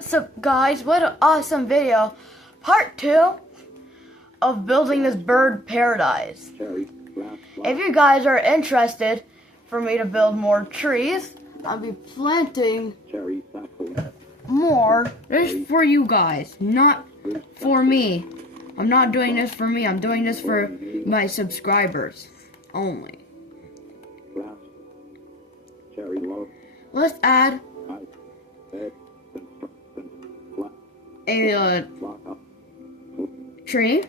What's up, guys? What an awesome video. Part 2 of building this bird paradise. If you guys are interested for me to build more trees, I'll be planting more. This is for you guys, not for me. I'm not doing this for me. I'm doing this for my subscribers only. Let's add a tree,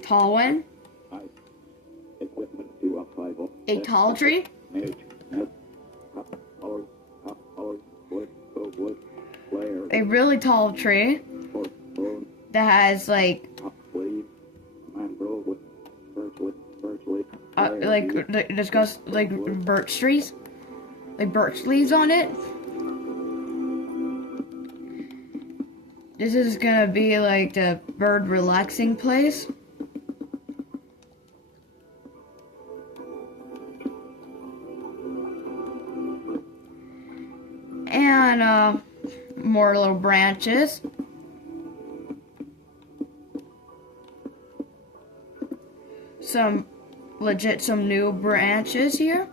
tall one, a tall tree, a really tall tree that has like birch trees, like birch leaves on it. This is gonna be like the bird relaxing place. And more little branches. Some new branches here.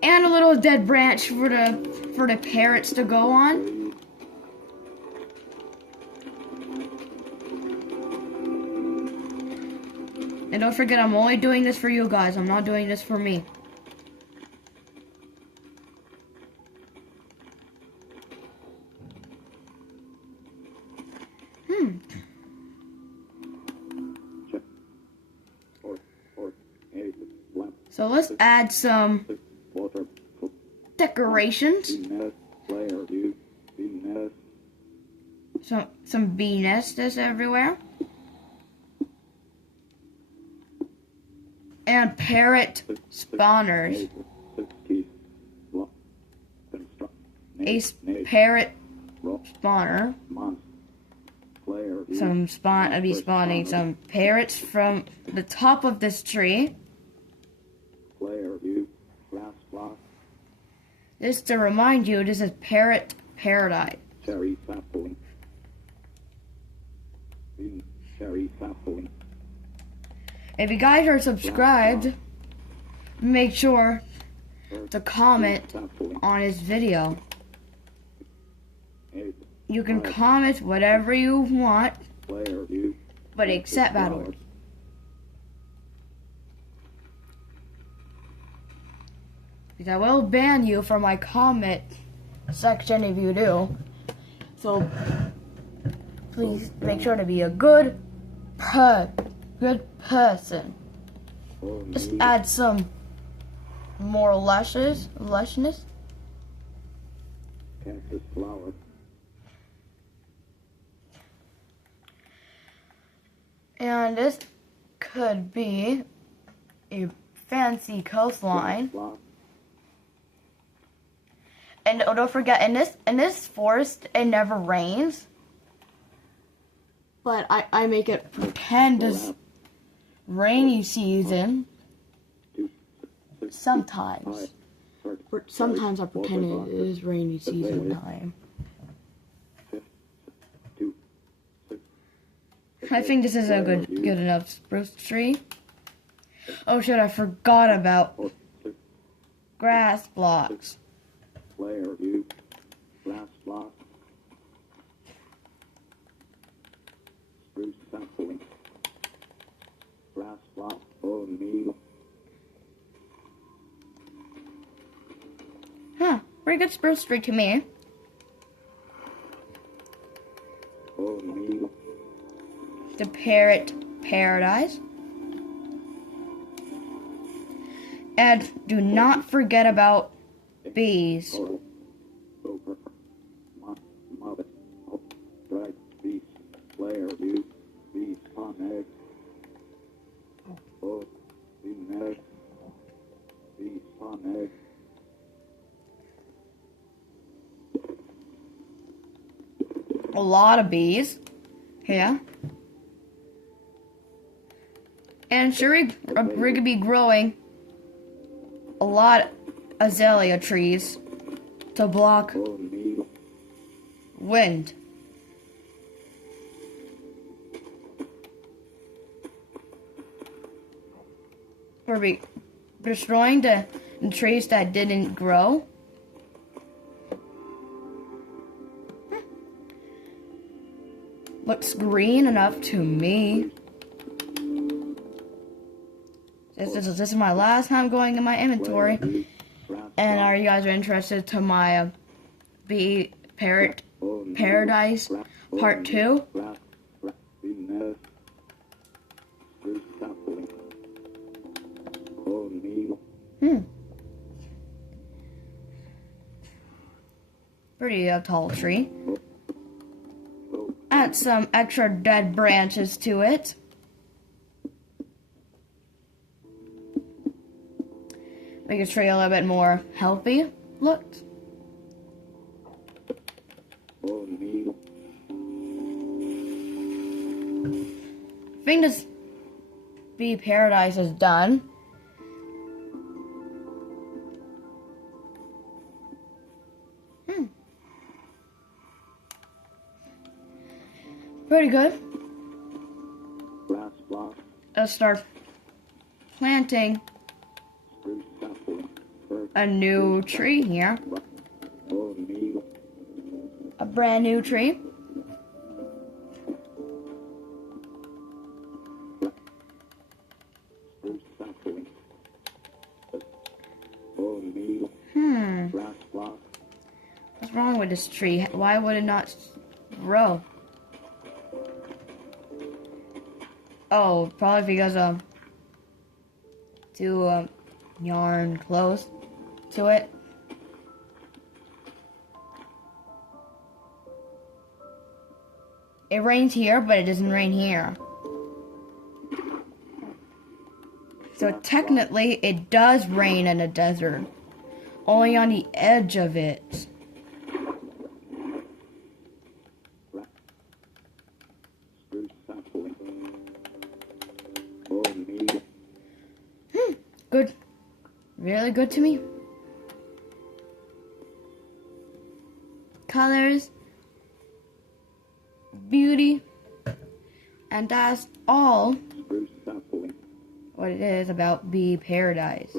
And a little dead branch for the parrots to go on. And don't forget, I'm only doing this for you guys. I'm not doing this for me. So let's add some decorations. Some bee nests everywhere. And parrot spawners. A parrot spawner. I'll be spawning some parrots from the top of this tree. Just to remind you, this is Parrot Paradise. If you guys are subscribed, make sure to comment on this video. You can comment whatever you want, but except bad words. Because I will ban you from my comment section if you do. So please make sure to be a good person. Just add some more lushness. Cactus flower. And this could be a fancy coastline. And don't forget, in this forest, it never rains. But I make it pretend it's rainy season. Sometimes. Sometimes I pretend it is rainy season time. I think this is a good enough spruce tree. Oh shit, I forgot about grass blocks. Glass block, spruce sapling, glass block, needle. Huh, pretty good spruce tree to me. Needle. The Parrot Paradise. And do not forget about bees. A lot of bees here. And sure, we're gonna be growing a lot of azalea trees to block Oh, needle. wind. We're destroying the trees that didn't grow. Looks green enough to me. This is my last time going in my inventory. And are you guys interested to my Parrot Paradise Part 2? Pretty tall tree. Add some extra dead branches to it. Make the tree a little bit more healthy looked. I think this bee paradise is done. Pretty good. Let's start planting a new tree here. A brand new tree. What's wrong with this tree? Why would it not grow? Oh, probably because too yarn close to it. It rains here, but it doesn't rain here. So technically, it does rain in a desert. Only on the edge of it. Good. Really good to me. Colors. Beauty. And that's all what it is about Bee Paradise.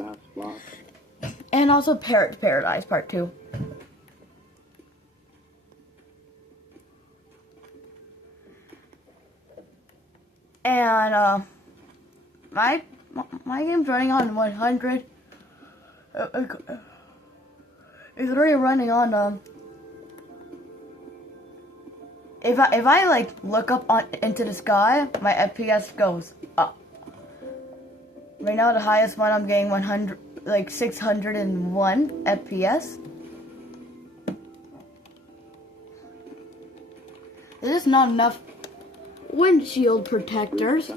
And also Parrot Paradise Part 2. And my game's running on 100. It's already running on if I like look up into the sky, my FPS goes up. Right now the highest one I'm getting 601 FPS. This is not enough windshield protectors.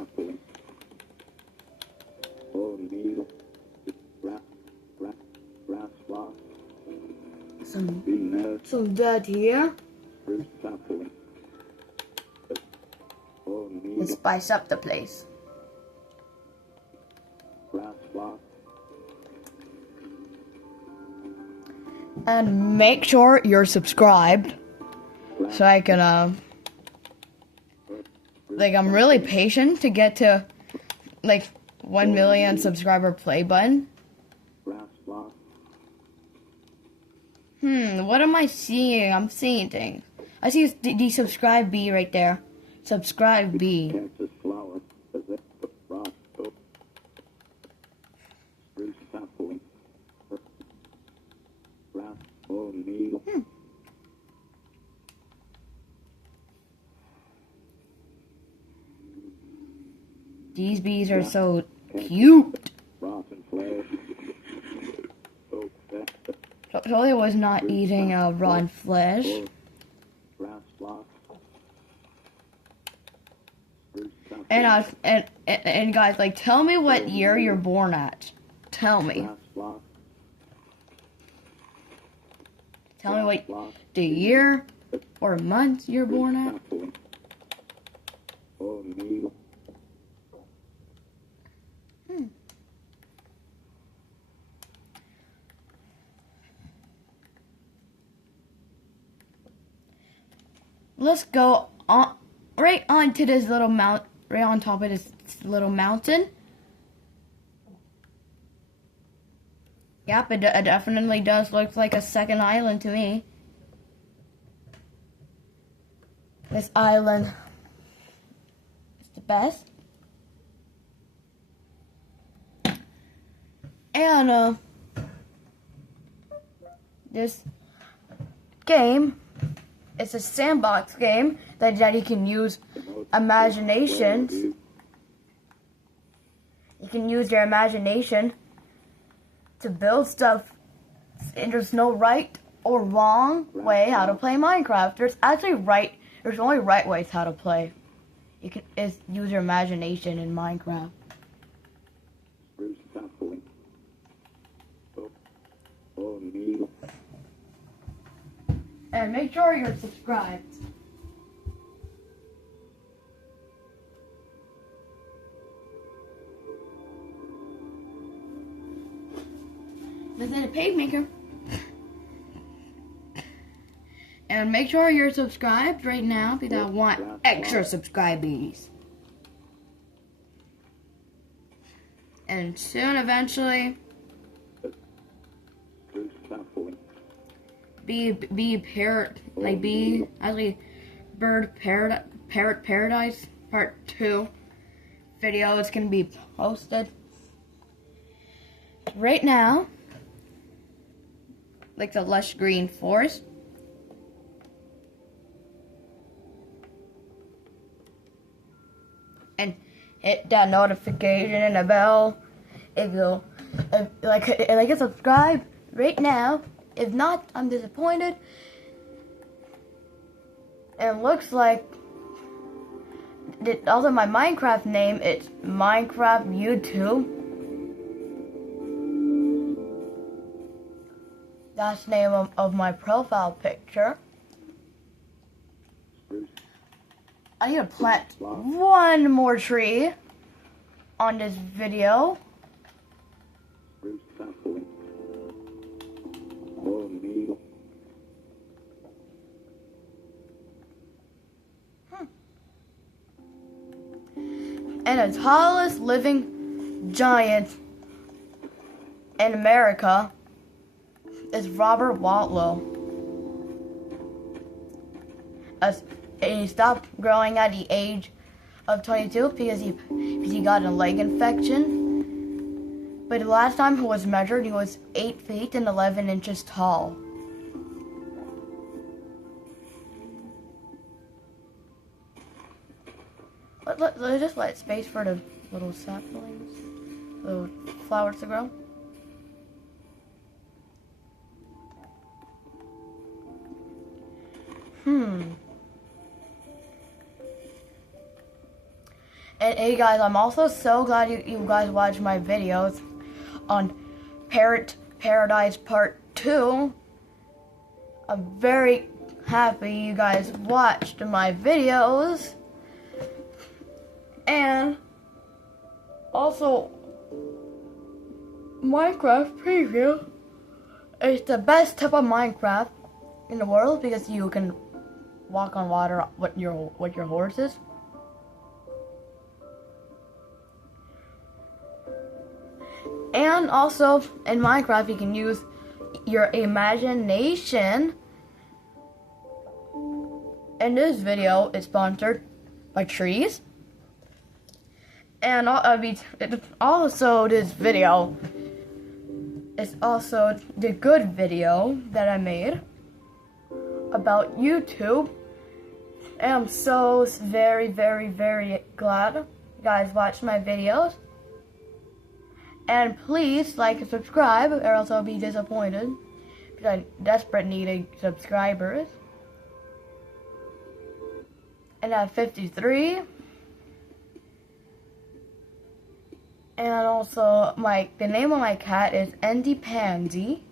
Some dirt here. And spice up the place. And make sure you're subscribed so I can I'm really patient to get to 1 million subscriber play button. What am I seeing? I'm seeing things. I see the subscribe bee right there. Subscribe bee. These bees are so cute. Totally was not eating raw flesh. And guys, tell me what year you're born at. Tell me. Tell me what the year or month you're born at. let's go on right onto this little mount, right on top of this little mountain. Yep, it definitely does look like a second island to me. This island is the best. And this game, it's a sandbox game that you can use imaginations. You can use your imagination to build stuff, and there's no right or wrong way how to play Minecraft. There's only right ways how to play. You can use your imagination in Minecraft. And make sure you're subscribed. Within a page maker. And make sure you're subscribed right now because I want extra subscribees. And soon, eventually, Parrot Paradise Part 2 video is gonna be posted right now. Like the lush green forest. And hit that notification and the bell if you like and subscribe right now. If not, I'm disappointed. And looks like also my Minecraft name, it's Minecraft YouTube. That's the name of my profile picture. I need to plant one more tree on this video. And the tallest living giant in America is Robert Wadlow. He stopped growing at the age of 22 because he got a leg infection. But the last time he was measured, he was 8 feet and 11 inches tall. Let's just let space for the little saplings, little flowers to grow. And hey guys, I'm also so glad you guys watched my videos on Parrot Paradise Part 2. I'm very happy you guys watched my videos. And also, Minecraft Preview is the best type of Minecraft in the world because you can walk on water with your horses. And also, in Minecraft, you can use your imagination. And this video is sponsored by trees. And also this video is also the good video that I made about YouTube. And I'm so very, very, very glad you guys watched my videos. And please like and subscribe or else I'll be disappointed. Because I desperately need subscribers. And I have 53. And also the name of my cat is Andy Pansy.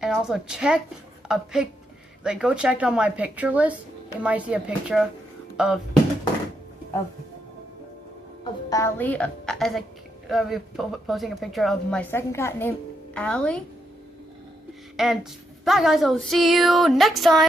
And also go check on my picture list. You might see a picture of Allie as I'll be posting a picture of my second cat named Allie. And bye guys, I'll see you next time.